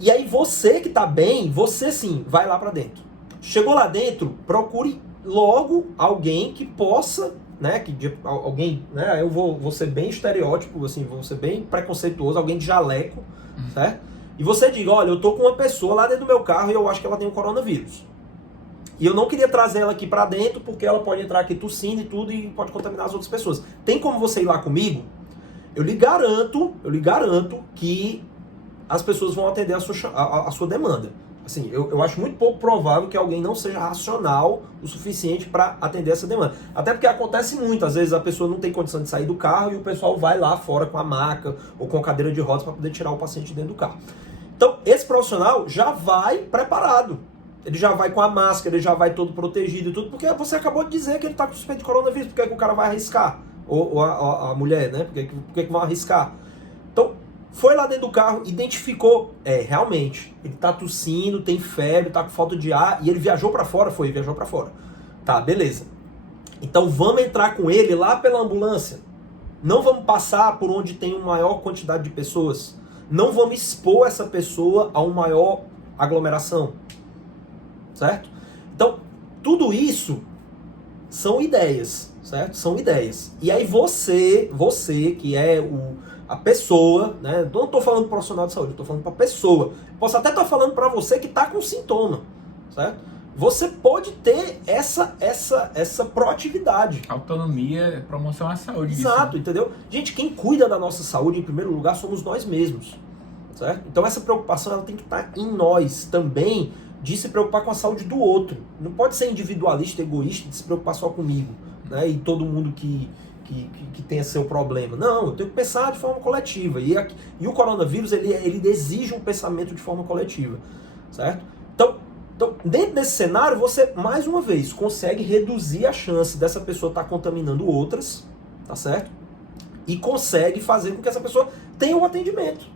E aí você que tá bem, você sim, vai lá para dentro. Chegou lá dentro, procure logo alguém que possa, né, alguém, né, eu vou ser bem estereótipo, assim, vou ser bem preconceituoso, alguém de jaleco, certo? E você diga, olha, eu tô com uma pessoa lá dentro do meu carro e eu acho que ela tem o coronavírus. E eu não queria trazer ela aqui para dentro porque ela pode entrar aqui tossindo e tudo e pode contaminar as outras pessoas. Tem como você ir lá comigo? Eu lhe garanto que as pessoas vão atender a sua demanda. Assim, eu acho muito pouco provável que alguém não seja racional o suficiente para atender essa demanda. Até porque acontece muito, às vezes a pessoa não tem condição de sair do carro e o pessoal vai lá fora com a maca ou com a cadeira de rodas para poder tirar o paciente dentro do carro. Então, esse profissional já vai preparado. Ele já vai com a máscara, ele já vai todo protegido e tudo, porque você acabou de dizer que ele está com suspeito de coronavírus, por que o cara vai arriscar? Ou a mulher, né? Por que vão arriscar? Então, foi lá dentro do carro, identificou, realmente, ele tá tossindo, tem febre, tá com falta de ar, e ele viajou pra fora, viajou pra fora. Tá, beleza. Então vamos entrar com ele lá pela ambulância. Não vamos passar por onde tem uma maior quantidade de pessoas. Não vamos expor essa pessoa a uma maior aglomeração. Certo? Então, tudo isso são ideias, certo? São ideias. E aí você que é a pessoa, né? Não estou falando profissional de saúde, estou falando para a pessoa. Posso até estar falando para você que está com sintoma, certo? você pode ter essa proatividade. Autonomia, promoção à saúde. Exato, disso, né? entendeu? Gente, quem cuida da nossa saúde, em primeiro lugar, somos nós mesmos. Certo? Então essa preocupação ela tem que estar em nós também, de se preocupar com a saúde do outro. Não pode ser individualista, egoísta, de se preocupar só comigo, né? E todo mundo que tenha seu problema. Não, eu tenho que pensar de forma coletiva. E o coronavírus, ele exige um pensamento de forma coletiva. Certo? Então, dentro desse cenário, você, mais uma vez, consegue reduzir a chance dessa pessoa estar contaminando outras, tá certo? E consegue fazer com que essa pessoa tenha um atendimento.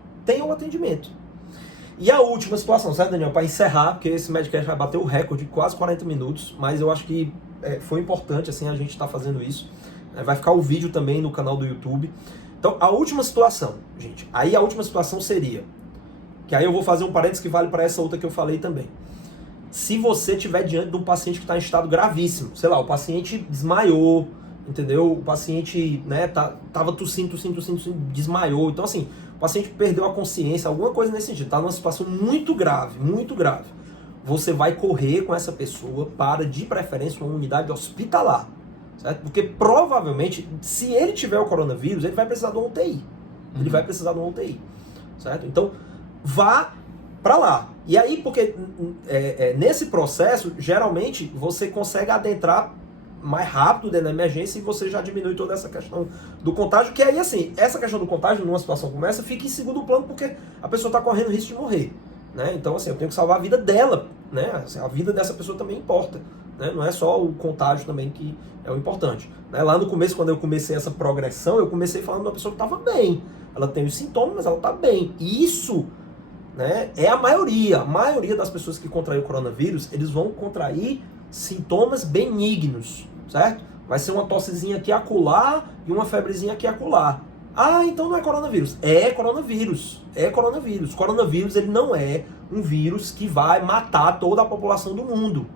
E a última situação, certo, Daniel? Para encerrar, porque esse Medcast vai bater o recorde de quase 40 minutos, mas eu acho que foi importante assim, a gente estar fazendo isso. Vai ficar o vídeo também no canal do YouTube. Então, a última situação, gente, aí a última situação seria, que aí eu vou fazer um parênteses que vale para essa outra que eu falei também. Se você estiver diante de um paciente que está em estado gravíssimo, sei lá, o paciente desmaiou, entendeu? O paciente, né, tava tossindo, desmaiou. Então, assim, o paciente perdeu a consciência, alguma coisa nesse sentido, está numa situação muito grave, muito grave. Você vai correr com essa pessoa para, de preferência, uma unidade hospitalar, certo? Porque provavelmente, se ele tiver o coronavírus, ele vai precisar de uma UTI. Ele vai precisar de uma UTI, certo? Então, vá para lá. E aí, porque nesse processo, geralmente, você consegue adentrar mais rápido dentro da emergência e você já diminui toda essa questão do contágio, que aí, assim, essa questão do contágio numa situação como essa fica em segundo plano porque a pessoa está correndo risco de morrer, né? Então, assim, eu tenho que salvar a vida dela, né? Assim, a vida dessa pessoa também importa, né? Não é só o contágio também que é o importante, né? Lá no começo, quando eu comecei essa progressão, eu comecei falando de uma pessoa que estava bem, ela tem os sintomas, mas ela está bem, e isso, né, é a maioria das pessoas que contraem o coronavírus, eles vão contrair sintomas benignos, certo? Vai ser uma tossezinha aqui acolá e uma febrezinha aqui acolá. Ah, então não é coronavírus. É coronavírus. Coronavírus, ele não é um vírus que vai matar toda a população do mundo.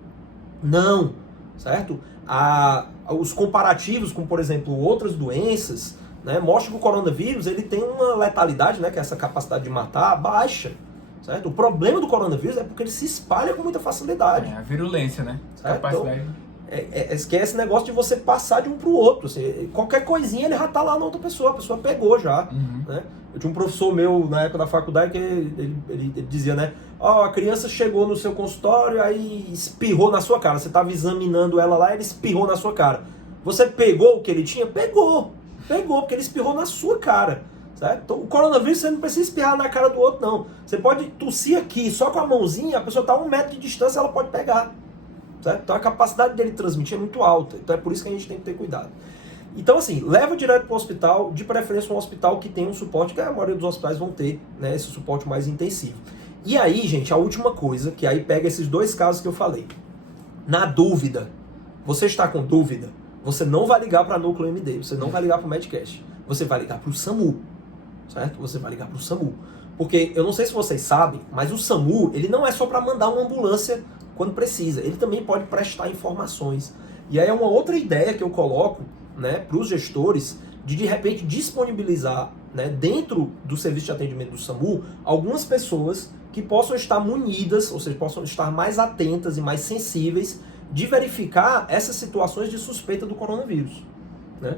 Não, certo? Os comparativos com, por exemplo, outras doenças, né, mostram que o coronavírus ele tem uma letalidade, né, que é essa capacidade de matar, baixa. Certo? O problema do coronavírus é porque ele se espalha com muita facilidade. A virulência, né? Certo? Capacidade. Então, que é esse negócio de você passar de um pro outro. Assim, qualquer coisinha ele já tá lá na outra pessoa, a pessoa pegou já. Né? Eu tinha um professor meu na época da faculdade que ele dizia, né? A criança chegou no seu consultório, aí espirrou na sua cara. Você estava examinando ela lá, ele espirrou na sua cara. Você pegou o que ele tinha? Pegou, porque ele espirrou na sua cara. Certo? Então, o coronavírus você não precisa espirrar na cara do outro, não. Você pode tossir aqui, só com a mãozinha, a pessoa está a 1 metro de distância, ela pode pegar. Certo? Então a capacidade dele transmitir é muito alta. Então é por isso que a gente tem que ter cuidado. Então, assim, leva direto para o hospital, de preferência um hospital que tem um suporte, que a maioria dos hospitais vão ter, né, esse suporte mais intensivo. E aí, gente, a última coisa, que aí pega esses 2 casos que eu falei. Na dúvida, você está com dúvida, você não vai ligar para a Núcleo MD, você não vai ligar para o Medcast, você vai ligar para o SAMU. Certo? Você vai ligar para o SAMU. Porque eu não sei se vocês sabem, mas o SAMU, ele não é só para mandar uma ambulância quando precisa, ele também pode prestar informações. E aí é uma outra ideia que eu coloco, né, para os gestores, de repente disponibilizar, né, dentro do serviço de atendimento do SAMU, algumas pessoas que possam estar munidas, ou seja, possam estar mais atentas e mais sensíveis de verificar essas situações de suspeita do coronavírus, né?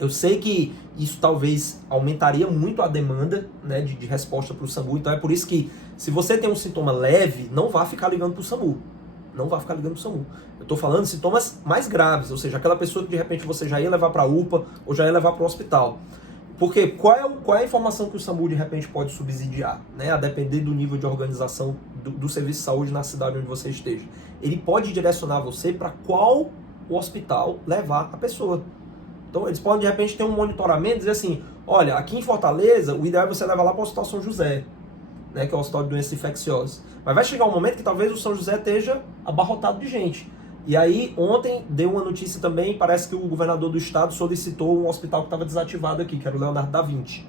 Eu sei que isso talvez aumentaria muito a demanda, né, de resposta para o SAMU, então é por isso que se você tem um sintoma leve, não vá ficar ligando para o SAMU. Não vá ficar ligando para o SAMU. Eu estou falando de sintomas mais graves, ou seja, aquela pessoa que de repente você já ia levar para a UPA ou já ia levar para o hospital. Porque qual é a informação que o SAMU de repente pode subsidiar, né, a depender do nível de organização do serviço de saúde na cidade onde você esteja. Ele pode direcionar você para qual hospital levar a pessoa. Então, eles podem, de repente, ter um monitoramento e dizer assim, olha, aqui em Fortaleza, o ideal é você levar lá para o Hospital São José, né, que é o Hospital de Doenças Infecciosas. Mas vai chegar um momento que talvez o São José esteja abarrotado de gente. E aí, ontem, deu uma notícia também, parece que o governador do estado solicitou um hospital que estava desativado aqui, que era o Leonardo da Vinci.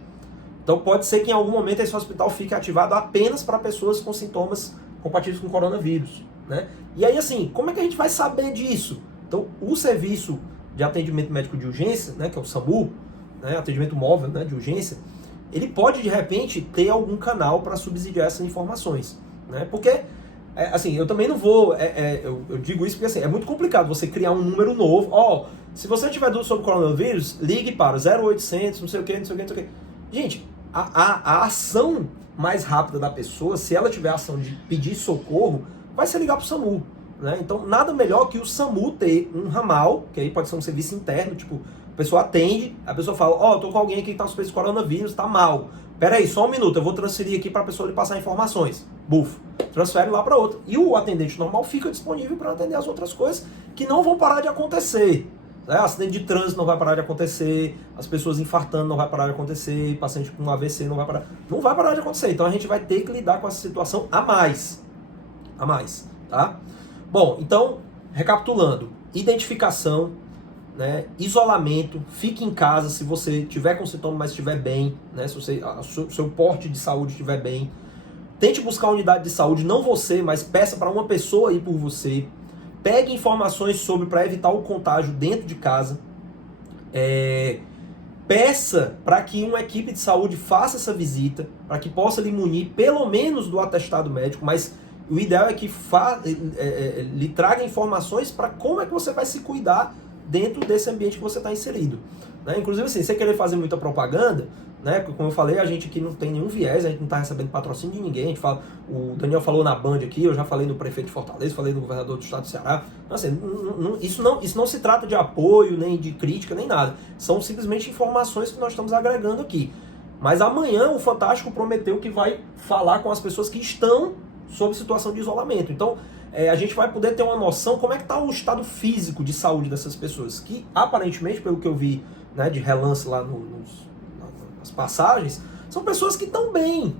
Então, pode ser que em algum momento esse hospital fique ativado apenas para pessoas com sintomas compatíveis com coronavírus, né? E aí, assim, como é que a gente vai saber disso? Então, o serviço de atendimento médico de urgência, né, que é o SAMU, né, atendimento móvel, né, de urgência, ele pode, de repente, ter algum canal para subsidiar essas informações, né, porque assim, eu também não vou... eu digo isso porque assim, é muito complicado você criar um número novo. Se você tiver dúvida sobre o coronavírus, ligue para 0800, não sei o que, não sei o que, não sei o que. Gente, a ação mais rápida da pessoa, se ela tiver a ação de pedir socorro, vai ser ligar para o SAMU. Né? Então, nada melhor que o SAMU ter um ramal, que aí pode ser um serviço interno, tipo, a pessoa atende, a pessoa fala, eu tô com alguém aqui que tá suspeito de coronavírus, tá mal. Pera aí, só um minuto, eu vou transferir aqui para a pessoa lhe passar informações. Bufo. Transfere lá para outra. E o atendente normal fica disponível para atender as outras coisas que não vão parar de acontecer. Acidente de trânsito não vai parar de acontecer, as pessoas infartando não vai parar de acontecer, paciente com AVC não vai parar de acontecer. Então a gente vai ter que lidar com essa situação a mais, tá? Bom, então, recapitulando, identificação, né, isolamento, fique em casa se você tiver com sintoma, mas estiver bem, né, se o seu porte de saúde estiver bem. Tente buscar a unidade de saúde, não você, mas peça para uma pessoa ir por você. Pegue informações para evitar o contágio dentro de casa. Peça para que uma equipe de saúde faça essa visita, para que possa lhe munir pelo menos do atestado médico, mas o ideal é que lhe traga informações para como é que você vai se cuidar dentro desse ambiente que você está inserido. Né? Inclusive, assim, sem querer fazer muita propaganda, né? Como eu falei, a gente aqui não tem nenhum viés, a gente não está recebendo patrocínio de ninguém. A gente fala, o Daniel falou na Band aqui, eu já falei no prefeito de Fortaleza, falei no governador do estado do Ceará. Então, assim, isso não se trata de apoio, nem de crítica, nem nada. São simplesmente informações que nós estamos agregando aqui. Mas amanhã o Fantástico prometeu que vai falar com as pessoas que estão sob situação de isolamento. Então, a gente vai poder ter uma noção como é que está o estado físico de saúde dessas pessoas, que aparentemente, pelo que eu vi, né, de relance lá nas passagens, são pessoas que estão bem,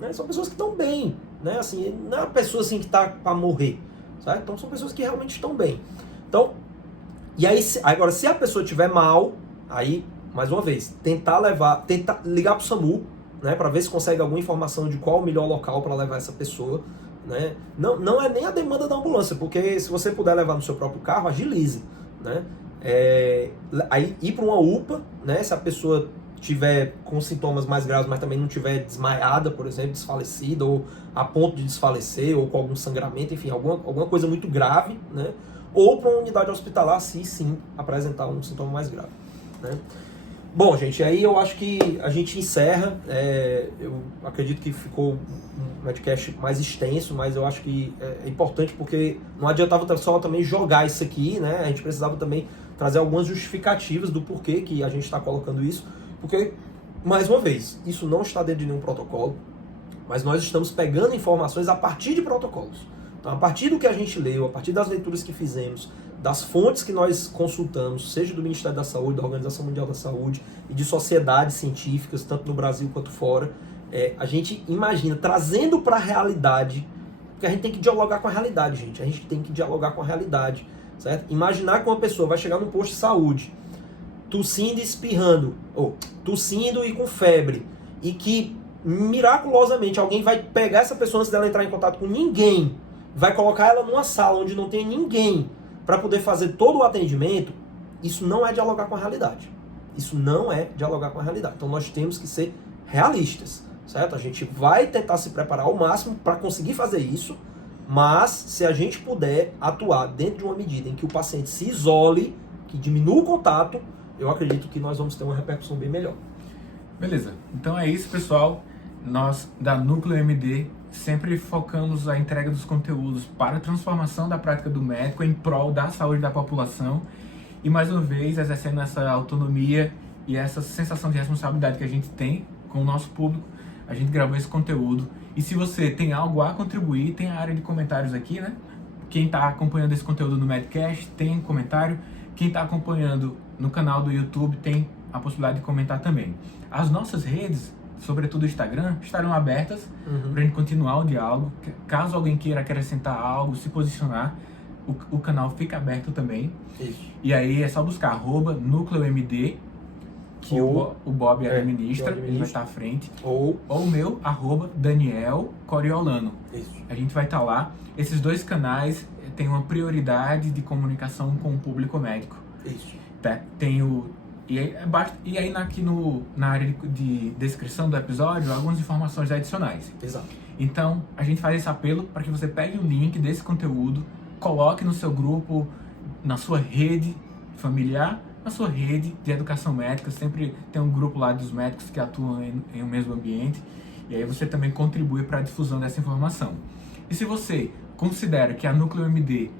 né? São pessoas que estão bem, né? Assim, não é uma pessoa assim que está para morrer, sabe? Então são pessoas que realmente estão bem. Então, e aí, agora, se a pessoa estiver mal, aí, mais uma vez, tentar ligar para o SAMU, né, para ver se consegue alguma informação de qual o melhor local para levar essa pessoa. Né? Não é nem a demanda da ambulância, porque se você puder levar no seu próprio carro, agilize. Né? Aí ir para uma UPA, né, se a pessoa tiver com sintomas mais graves, mas também não tiver desmaiada, por exemplo, desfalecida, ou a ponto de desfalecer, ou com algum sangramento, enfim, alguma coisa muito grave, né? Ou para uma unidade hospitalar, se sim apresentar um sintoma mais grave. Né? Bom, gente, aí eu acho que a gente encerra. Eu acredito que ficou um podcast mais extenso, mas eu acho que é importante porque não adiantava só também jogar isso aqui, né? A gente precisava também trazer algumas justificativas do porquê que a gente está colocando isso, porque, mais uma vez, isso não está dentro de nenhum protocolo, mas nós estamos pegando informações a partir de protocolos. Então, a partir do que a gente leu, a partir das leituras que fizemos, das fontes que nós consultamos, seja do Ministério da Saúde, da Organização Mundial da Saúde e de sociedades científicas, tanto no Brasil quanto fora, a gente imagina, trazendo para a realidade, porque a gente tem que dialogar com a realidade, gente. A gente tem que dialogar com a realidade, certo? Imaginar que uma pessoa vai chegar num posto de saúde, tossindo e espirrando, ou tossindo e com febre, e que, miraculosamente, alguém vai pegar essa pessoa antes dela entrar em contato com ninguém, vai colocar ela numa sala onde não tem ninguém, para poder fazer todo o atendimento. Isso não é dialogar com a realidade. Isso não é dialogar com a realidade. Então nós temos que ser realistas, certo? A gente vai tentar se preparar ao máximo para conseguir fazer isso, mas se a gente puder atuar dentro de uma medida em que o paciente se isole, que diminua o contato, eu acredito que nós vamos ter uma repercussão bem melhor. Beleza. Então é isso, pessoal. Nós, da Núcleo MD, sempre focamos a entrega dos conteúdos para a transformação da prática do médico em prol da saúde da população e, mais uma vez, exercendo essa autonomia e essa sensação de responsabilidade que a gente tem com o nosso público, a gente gravou esse conteúdo. E se você tem algo a contribuir, tem a área de comentários aqui, né? Quem está acompanhando esse conteúdo no Medcast tem comentário. Quem está acompanhando no canal do YouTube tem a possibilidade de comentar também. As nossas redes, sobretudo o Instagram, estarão abertas para a gente continuar o diálogo. Caso alguém queira acrescentar algo, se posicionar, o canal fica aberto também. Isso. E aí é só buscar @NúcleoMD, que o Bob administra, ele vai estar à frente. Ou o meu, @Daniel Coriolano. Isso. A gente vai estar lá. Esses dois canais têm uma prioridade de comunicação com o público médico. Isso. Tá? Tem o E aí aqui na área de descrição do episódio, algumas informações adicionais. Exato. Então, a gente faz esse apelo para que você pegue o link desse conteúdo, coloque no seu grupo, na sua rede familiar, na sua rede de educação médica. Sempre tem um grupo lá dos médicos que atuam em um mesmo ambiente. E aí você também contribui para a difusão dessa informação. E se você considera que a Núcleo MD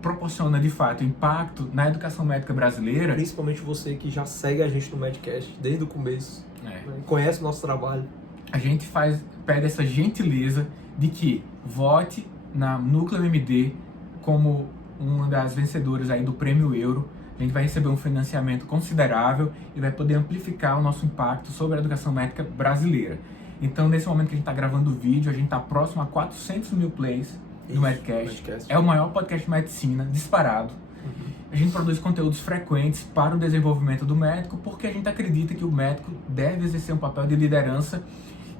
proporciona de fato impacto na educação médica brasileira, Principalmente você que já segue a gente no Medcast desde o começo, né, conhece o nosso trabalho, a gente pede essa gentileza de que vote na Núcleo MD como uma das vencedoras aí do Prêmio Euro. A gente vai receber um financiamento considerável e vai poder amplificar o nosso impacto sobre a educação médica brasileira. Então, nesse momento que a gente está gravando o vídeo, a gente está próximo a 400 mil plays no Medcast. É o maior podcast de medicina, disparado. A gente produz conteúdos frequentes para o desenvolvimento do médico, porque a gente acredita que o médico deve exercer um papel de liderança,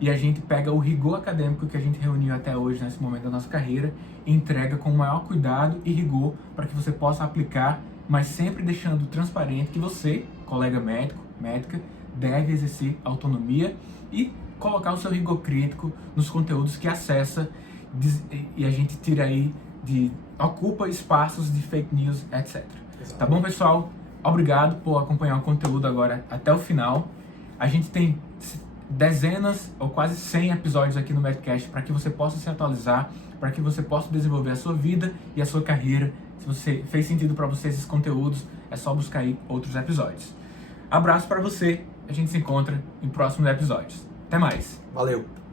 e a gente pega o rigor acadêmico que a gente reuniu até hoje, nesse momento da nossa carreira, e entrega com o maior cuidado e rigor para que você possa aplicar, mas sempre deixando transparente que você, colega médico, médica, deve exercer autonomia e colocar o seu rigor crítico nos conteúdos que acessa, e a gente tira aí, ocupa espaços de fake news, etc. Exatamente. Tá bom, pessoal? Obrigado por acompanhar o conteúdo agora até o final. A gente tem dezenas ou quase 100 episódios aqui no Medcast para que você possa se atualizar, para que você possa desenvolver a sua vida e a sua carreira. Se você fez sentido para você esses conteúdos, é só buscar aí outros episódios. Abraço para você, a gente se encontra em próximos episódios. Até mais. Valeu!